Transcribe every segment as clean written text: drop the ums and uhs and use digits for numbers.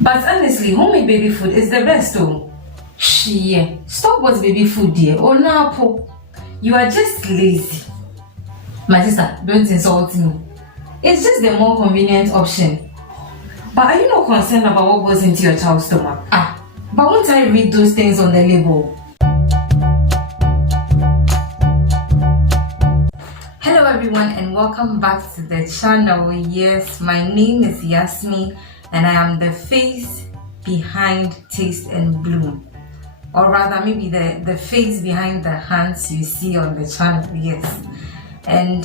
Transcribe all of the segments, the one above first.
But honestly, homemade baby food is the best though. Yeah, store-bought baby food dear. Oh no, you are just lazy. My sister, don't insult me. It's just the more convenient option. But are you not concerned about what goes into your child's stomach? But won't I read those things on the label? Hello everyone and welcome back to the channel. Yes, my name is Yasmi and I am the face behind Taste and Bloom. Or rather maybe the face behind the hands you see on the channel, yes. And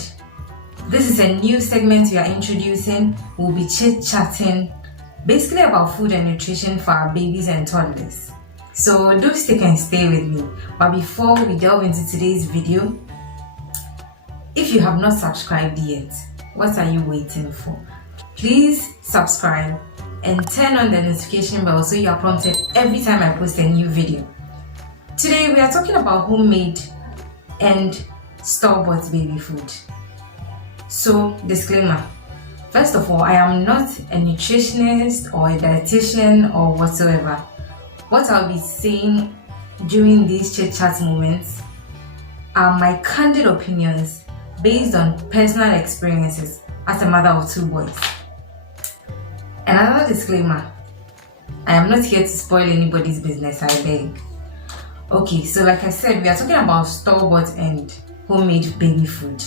this is a new segment we are introducing. We'll be chit-chatting basically about food and nutrition for our babies and toddlers. So do stick and stay with me. But before we delve into today's video, if you have not subscribed yet, what are you waiting for? Please subscribe and turn on the notification bell so you are prompted every time I post a new video. Today we are talking about homemade and store-bought baby food. So, disclaimer. First of all, I am not a nutritionist or a dietitian or whatsoever. What I'll be saying during these chit-chat moments are my candid opinions based on personal experiences as a mother of 2 boys. Another disclaimer. I am not here to spoil anybody's business, I beg. Okay, so like I said, we are talking about store-bought and homemade baby food.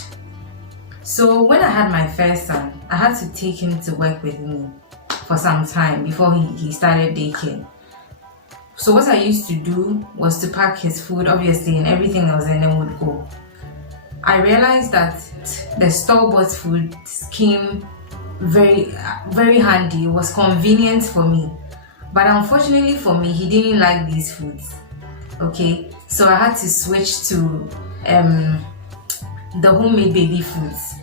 So when I had my first son, I had to take him to work with me for some time before he started daycare. So what I used to do was to pack his food, obviously, and everything else, and then would go. I realized that the store-bought food came very, very handy. It was convenient for me. But unfortunately for me, he didn't like these foods. Okay, so I had to switch to the homemade baby foods.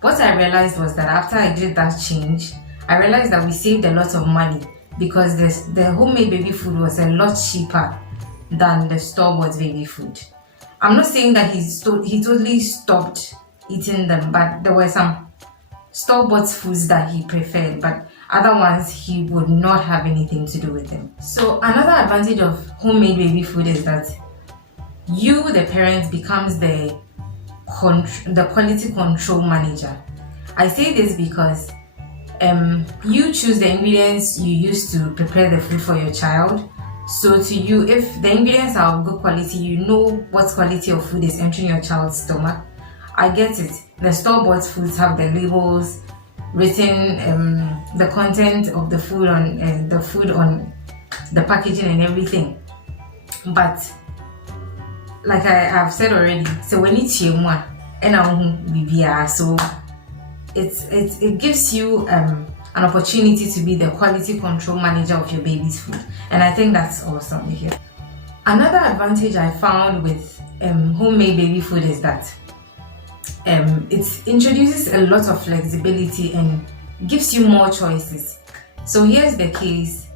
What I realized was that after I did that change, I realized that we saved a lot of money because the homemade baby food was a lot cheaper than the store-bought baby food. I'm not saying that he totally stopped eating them, but there were some store-bought foods that he preferred, but other ones he would not have anything to do with them. So another advantage of homemade baby food is that you, the parent, becomes the quality control manager. I say this because you choose the ingredients you use to prepare the food for your child. So to you, if the ingredients are of good quality, you know what quality of food is entering your child's stomach. I get it. The store-bought foods have the labels written, the content of the food on the packaging and everything. But like I have said already, so when it's more and so it gives you an opportunity to be the quality control manager of your baby's food, and I think that's awesome here. Another advantage I found with homemade baby food is that it introduces a lot of flexibility and gives you more choices. So here's the case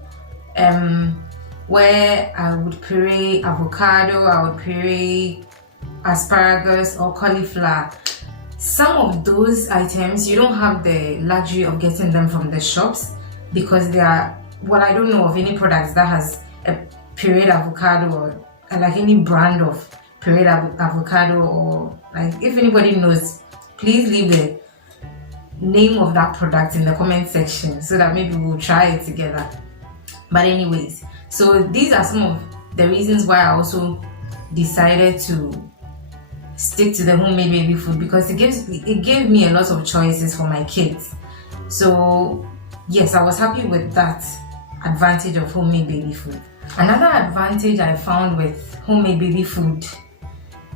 where I would puree avocado, I would puree asparagus or cauliflower. Some of those items you don't have the luxury of getting them from the shops because they are, well, I don't know of any products that has a pureed avocado or like any brand of pureed avocado, or like if anybody knows, please leave the name of that product in the comment section so that maybe we'll try it together. But anyways, so these are some of the reasons why I also decided to stick to the homemade baby food, because it gave me a lot of choices for my kids. So yes, I was happy with that advantage of homemade baby food. Another advantage I found with homemade baby food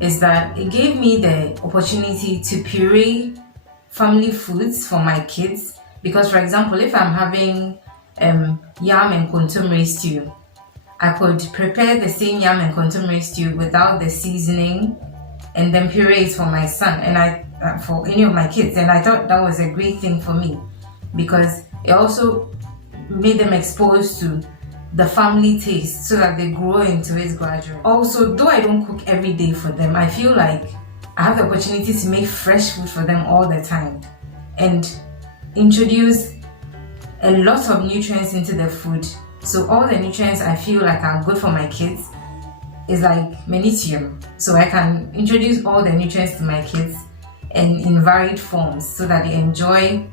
is that it gave me the opportunity to puree family foods for my kids. Because for example, if I'm having yam and contomere stew, I could prepare the same yam and contomere stew without the seasoning and then puree it for my son and for any of my kids. And I thought that was a great thing for me because it also made them exposed to the family taste so that they grow into it gradually. Also, though I don't cook every day for them, I feel like I have the opportunity to make fresh food for them all the time and introduce a lot of nutrients into the food. So all the nutrients I feel like are good for my kids is like magnesium. So I can introduce all the nutrients to my kids and in varied forms so that they enjoy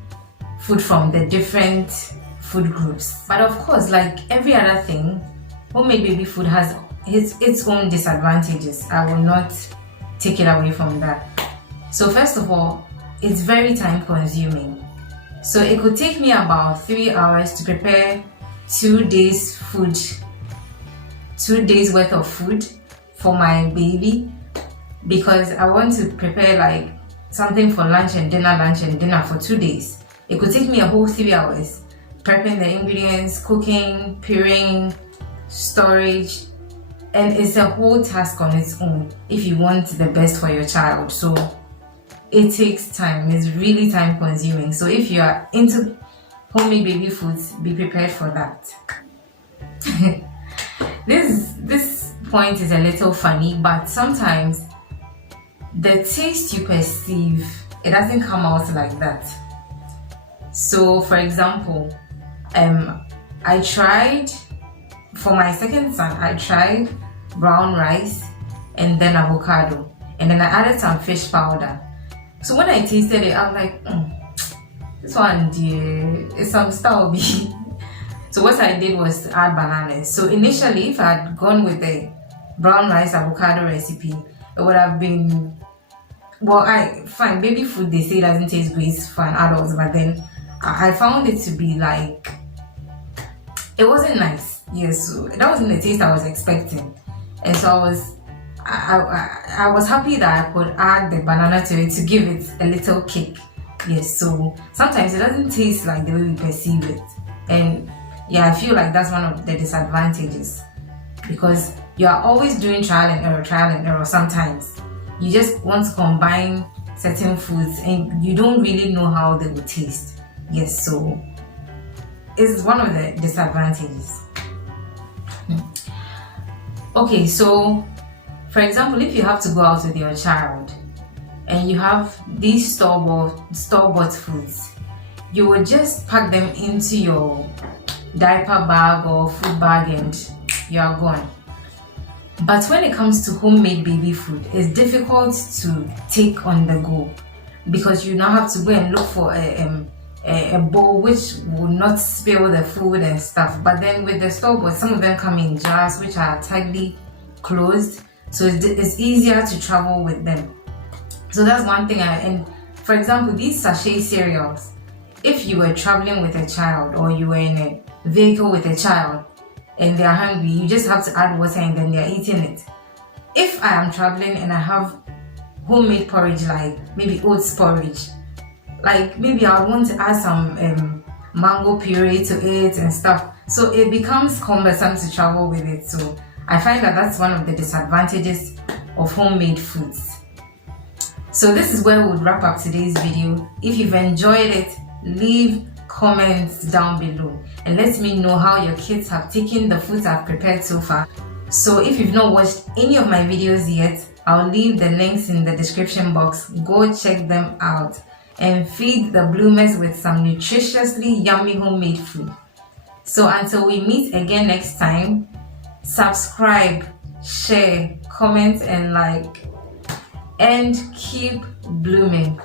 food from the different food groups. But of course, like every other thing, homemade baby food has its own disadvantages. I will not take it away from that. So first of all, it's very time consuming. So it could take me about 3 hours to prepare 2 days food, 2 days worth of food for my baby, because I want to prepare like something for lunch and dinner for 2 days. It could take me a whole 3 hours prepping the ingredients, cooking, pureeing, storage, and it's a whole task on its own if you want the best for your child. So it takes time. It's really time consuming. So if you are into homemade baby foods, be prepared for that. This point is a little funny, but sometimes the taste you perceive, it doesn't come out like that. So for example, I tried, for my second son, I tried brown rice and then avocado, and then I added some fish powder. So when I tasted it, I was like, this one, dear, it's some style. So what I did was to add bananas. So initially, if I had gone with the brown rice avocado recipe, it would have been, well, fine, baby food, they say doesn't taste great for an adult, but then I found it to be like, it wasn't nice. Yes, so that wasn't the taste I was expecting. And so I was happy that I could add the banana to it to give it a little kick. Yes, so sometimes it doesn't taste like the way we perceive it. And yeah, I feel like that's one of the disadvantages, because you are always doing trial and error sometimes. You just want to combine certain foods and you don't really know how they will taste. Yes, so it's one of the disadvantages. Okay, so for example, if you have to go out with your child and you have these store-bought foods, you will just pack them into your diaper bag or food bag and you are gone. But when it comes to homemade baby food, it's difficult to take on the go, because you now have to go and look for a bowl which will not spill the food and stuff. But then with the store-bought, some of them come in jars which are tightly closed, so it's easier to travel with them. So that's one thing. And for example, these sachet cereals, if you were traveling with a child or you were in a vehicle with a child and they are hungry, you just have to add water and then they are eating it. If I am traveling and I have homemade porridge, like maybe oats porridge, like maybe I want to add some mango puree to it and stuff, so it becomes cumbersome to travel with it. So I find that that's one of the disadvantages of homemade foods. So this is where we would wrap up today's video. If you've enjoyed it, leave comments down below and let me know how your kids have taken the foods I've prepared so far. So if you've not watched any of my videos yet, I'll leave the links in the description box. Go check them out and feed the bloomers with some nutritiously yummy homemade food. So until we meet again next time, subscribe, share, comment and like, and keep blooming.